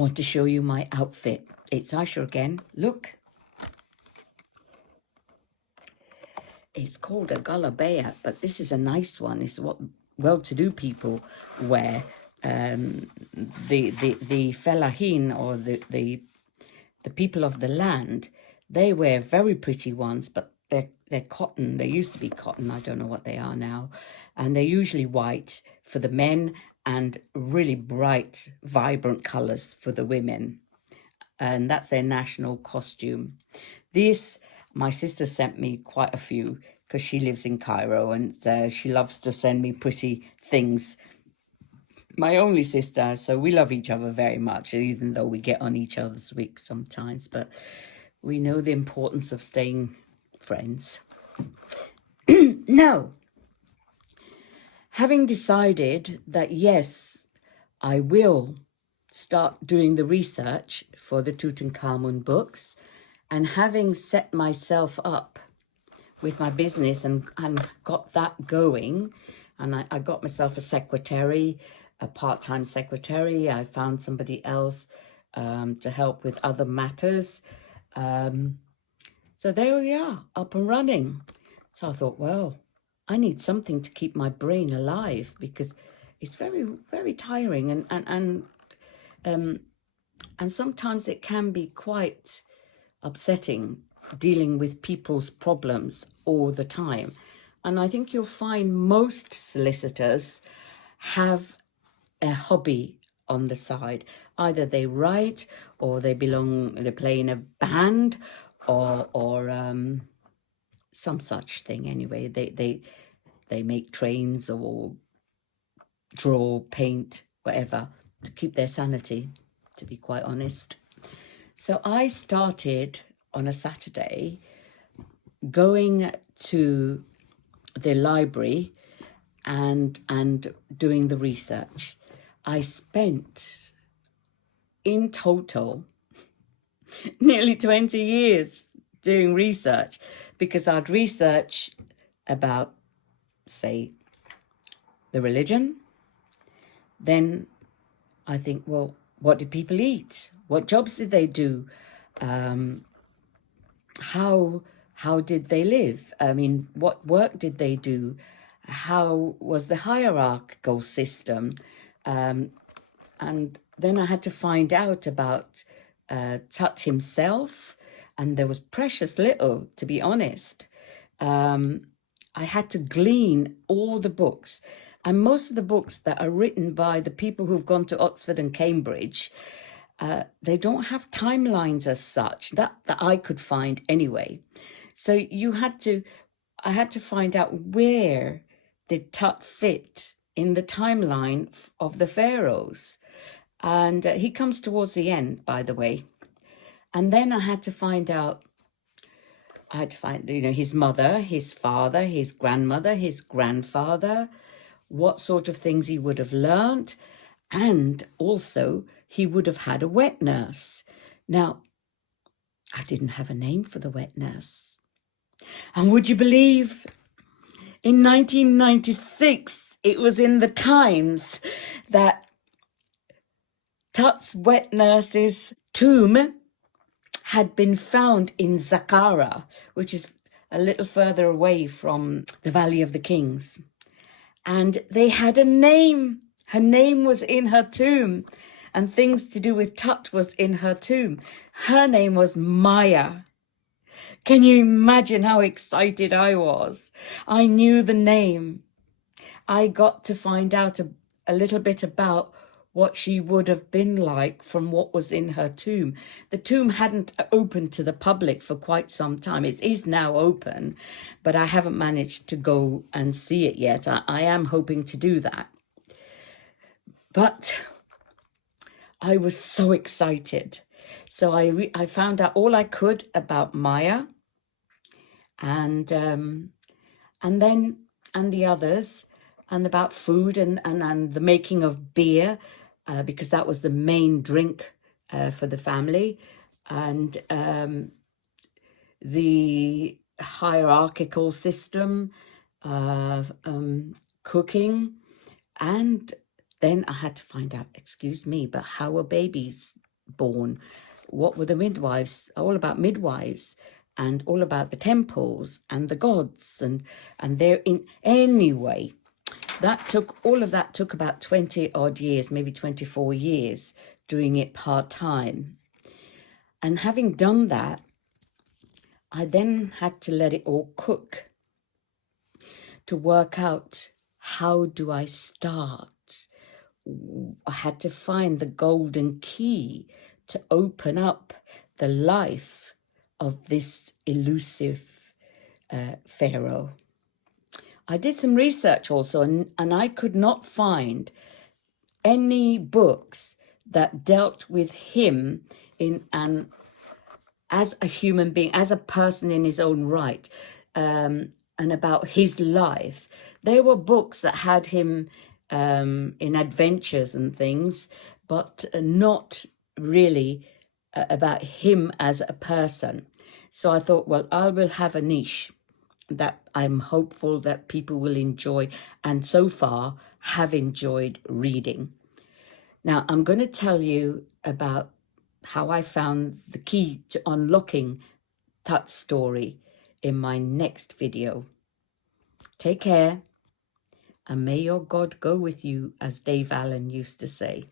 want to show you my outfit. It's Aisha again. Look. It's called a galabaya, but this is a nice one. It's what well-to-do people wear. The fellahin, or the people of the land, they wear very pretty ones, but they're cotton. They used to be cotton. I don't know what they are now. And they're usually white for the men and really bright, vibrant colors for the women. And that's their national costume. This, my sister sent me quite a few because she lives in Cairo, and she loves to send me pretty things. My only sister, so we love each other very much, even though we get on each other's wick sometimes, but we know the importance of staying friends. Now, having decided that yes, I will start doing the research for the Tutankhamun books, and having set myself up with my business and got that going, and I got myself a secretary, a part-time secretary. I found somebody else to help with other matters. So there we are, up and running. So I thought, well, I need something to keep my brain alive, because it's very, very tiring, and sometimes it can be quite upsetting dealing with people's problems all the time. And I think you'll find most solicitors have a hobby on the side. Either they write, or they play in a band, or some such thing. Anyway, they make trains or draw, paint, whatever, to keep their sanity, to be quite honest. So I started on a Saturday going to the library and doing the research. I spent in total nearly 20 years doing research, because I'd research about, say, the religion. Then I think, well, what did people eat? What jobs did they do? How did they live? I mean, what work did they do? How was the hierarchical system? And then I had to find out about Tut himself, and there was precious little, to be honest. I had to glean all the books, and most of the books that are written by the people who've gone to Oxford and Cambridge, they don't have timelines as such, that I could find anyway. So I had to find out, where did Tut fit in the timeline of the pharaohs? And he comes towards the end, by the way. And then I had to find, his mother, his father, his grandmother, his grandfather, what sort of things he would have learnt. And also, he would have had a wet nurse. Now, I didn't have a name for the wet nurse. And would you believe, in 1996, it was in the Times that Tut's wet nurse's tomb had been found in Saqqara, which is a little further away from the Valley of the Kings. And they had a name. Her name was in her tomb, and things to do with Tut was in her tomb. Her name was Maya. Can you imagine how excited I was? I knew the name. I got to find out a little bit about what she would have been like from what was in her tomb. The tomb hadn't opened to the public for quite some time. It is now open, but I haven't managed to go and see it yet. I am hoping to do that. But I was so excited. So I found out all I could about Maya, and the others, and about food and the making of beer, because that was the main drink for the family, and the hierarchical system of cooking. And then I had to find out, excuse me, but how are babies born, what were the midwives, all about midwives, and all about the temples and the gods, and they're in anyway. All of that took about 20 odd years, maybe 24 years, doing it part-time. And having done that, I then had to let it all cook to work out, how do I start? I had to find the golden key to open up the life of this elusive pharaoh. I did some research also, and I could not find any books that dealt with him as a human being, as a person in his own right, and about his life. There were books that had him in adventures and things, but not really about him as a person. So I thought, well, I will have a niche that I'm hopeful that people will enjoy, and so far have enjoyed reading. Now, I'm going to tell you about how I found the key to unlocking Tuts' story in my next video. Take care, and may your God go with you, as Dave Allen used to say.